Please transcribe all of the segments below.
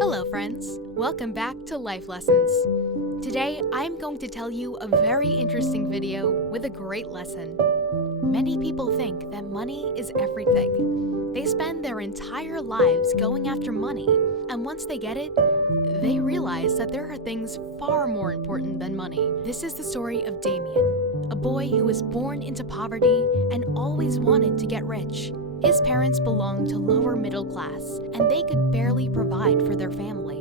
Hello friends, welcome back to Life Lessons. Today I am going to tell you a very interesting video with a great lesson. Many people think that money is everything. They spend their entire lives going after money, and once they get it, they realize that there are things far more important than money. This is the story of Damien, a boy who was born into poverty and always wanted to get rich. His parents belonged to lower middle class, and they could barely provide for their family.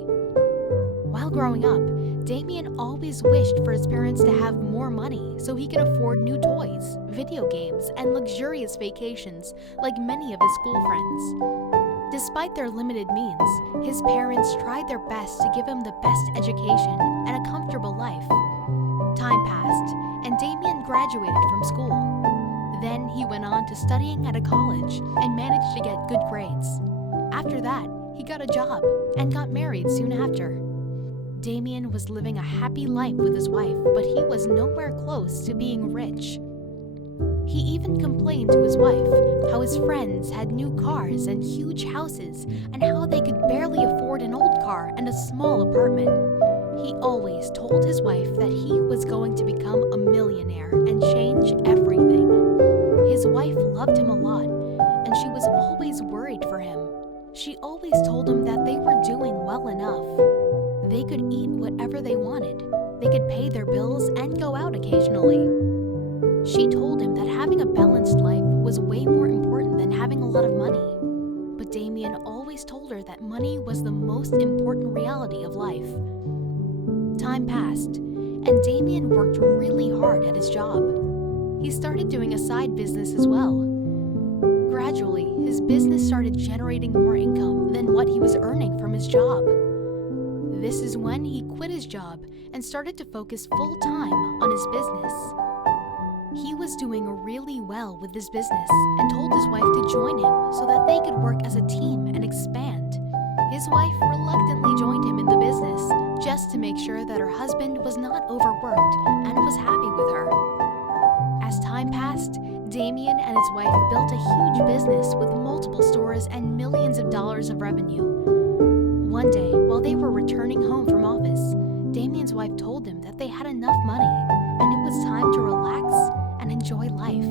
While growing up, Damien always wished for his parents to have more money so he could afford new toys, video games, and luxurious vacations like many of his school friends. Despite their limited means, his parents tried their best to give him the best education and a comfortable life. Time passed, and Damien graduated from school. Then he went on to studying at a college and managed to get good grades. After that, he got a job and got married soon after. Damien was living a happy life with his wife, but he was nowhere close to being rich. He even complained to his wife how his friends had new cars and huge houses and how they could barely afford an old car and a small apartment. He always told his wife that he was going to become a millionaire and change everything. His wife loved him a lot, and she was always worried for him. She always told him that they were doing well enough. They could eat whatever they wanted. They could pay their bills and go out occasionally. She told him that having a balanced life was way more important than having a lot of money. But Damien always told her that money was the most important reality of life. Time passed, and Damien worked really hard at his job. He started doing a side business as well. Gradually, his business started generating more income than what he was earning from his job. This is when he quit his job and started to focus full-time on his business. He was doing really well with his business and told his wife to join him so that they could work as a team and expand. His wife reluctantly joined him in the business just to make sure that her husband was not overworked and was happy with her. As time passed, Damien and his wife built a huge business with multiple stores and millions of dollars of revenue. One day, while they were returning home from office, Damien's wife told him that they had enough money and it was time to relax and enjoy life.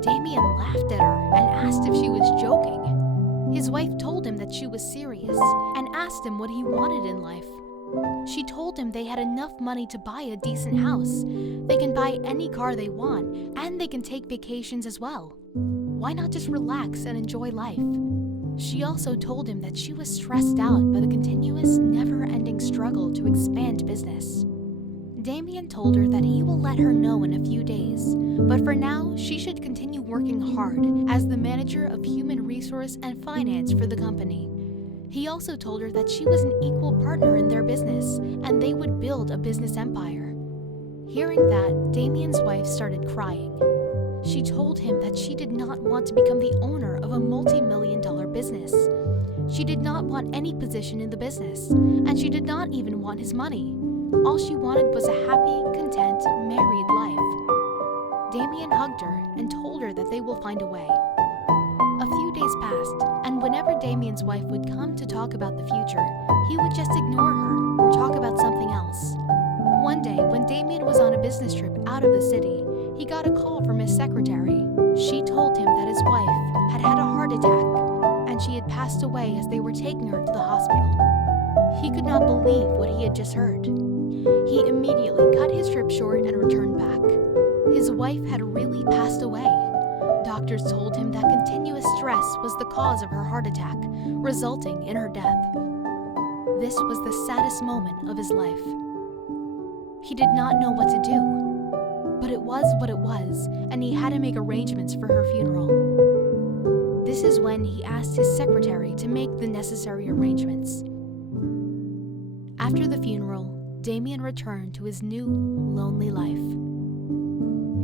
Damien laughed at her and asked if she was joking. His wife told him that she was serious and asked him what he wanted in life. She told him they had enough money to buy a decent house. They can buy any car they want, and they can take vacations as well. Why not just relax and enjoy life? She also told him that she was stressed out by the continuous, never-ending struggle to expand business. Damien told her that he will let her know in a few days, but for now, she should continue working hard as the manager of human resource and finance for the company. He also told her that she was an equal partner in their business, and they would build a business empire. Hearing that, Damien's wife started crying. She told him that she did not want to become the owner of a multi-million-dollar business. She did not want any position in the business, and she did not even want his money. All she wanted was a happy, content, married life. Damien hugged her and told her that they will find a way. A few days passed, and whenever Damien's wife would come to talk about the future, he would just ignore her or talk about something else. One day, when Damien was on a business trip out of the city, he got a call from his secretary. She told him that his wife had had a heart attack, and she had passed away as they were taking her to the hospital. He could not believe what he had just heard. He immediately cut his trip short and returned back. His wife had really passed away. Doctors told him that continuous stress was the cause of her heart attack, resulting in her death. This was the saddest moment of his life. He did not know what to do, but it was what it was, and he had to make arrangements for her funeral. This is when he asked his secretary to make the necessary arrangements. After the funeral, Damien returned to his new, lonely life.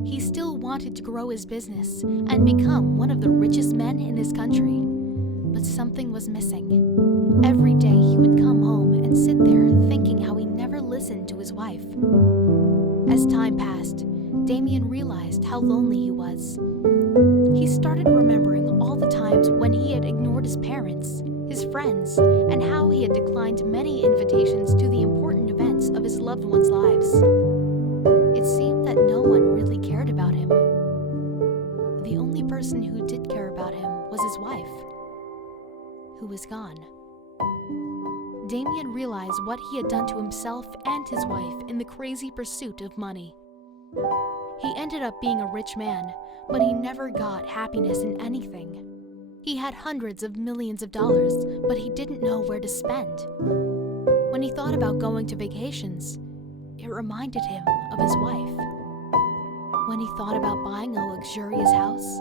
He still wanted to grow his business and become one of the richest men in his country, but something was missing. Every day he would come home and sit there thinking how he never listened to his wife. As time passed, Damien realized how lonely he was. He started remembering all the times when he had ignored his parents, his friends, and how he had declined many invitations to the important events of his loved ones' lives. It seemed that no one really cared about him. The only person who did care about him was his wife, who was gone. Damien realized what he had done to himself and his wife in the crazy pursuit of money. He ended up being a rich man, but he never got happiness in anything. He had hundreds of millions of dollars, but he didn't know where to spend. When he thought about going to vacations, it reminded him of his wife. When he thought about buying a luxurious house,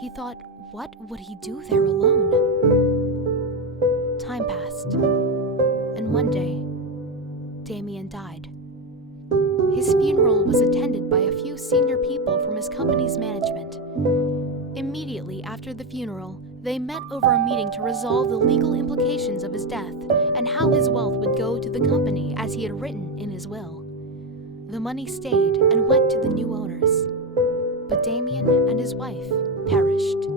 he thought, what would he do there alone? Time passed, and one day, Damien died. His funeral was attended by a few senior people from his company's management. Immediately after the funeral, they met over a meeting to resolve the legal implications of his death and how his wealth would go to the company as he had written in his will. The money stayed and went to the new owners, but Damien and his wife perished.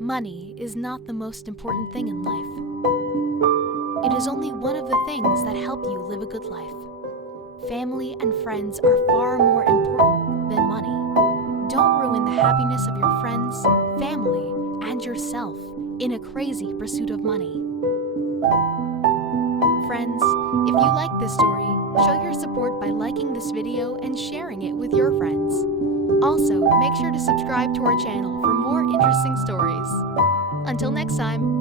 Money is not the most important thing in life. It is only one of the things that help you live a good life. Family and friends are far more important than money. Don't ruin the happiness of your friends, family, and yourself in a crazy pursuit of money. Friends, if you like this story, show your support by liking this video and sharing it with your friends. Also, make sure to subscribe to our channel for more interesting stories. Until next time.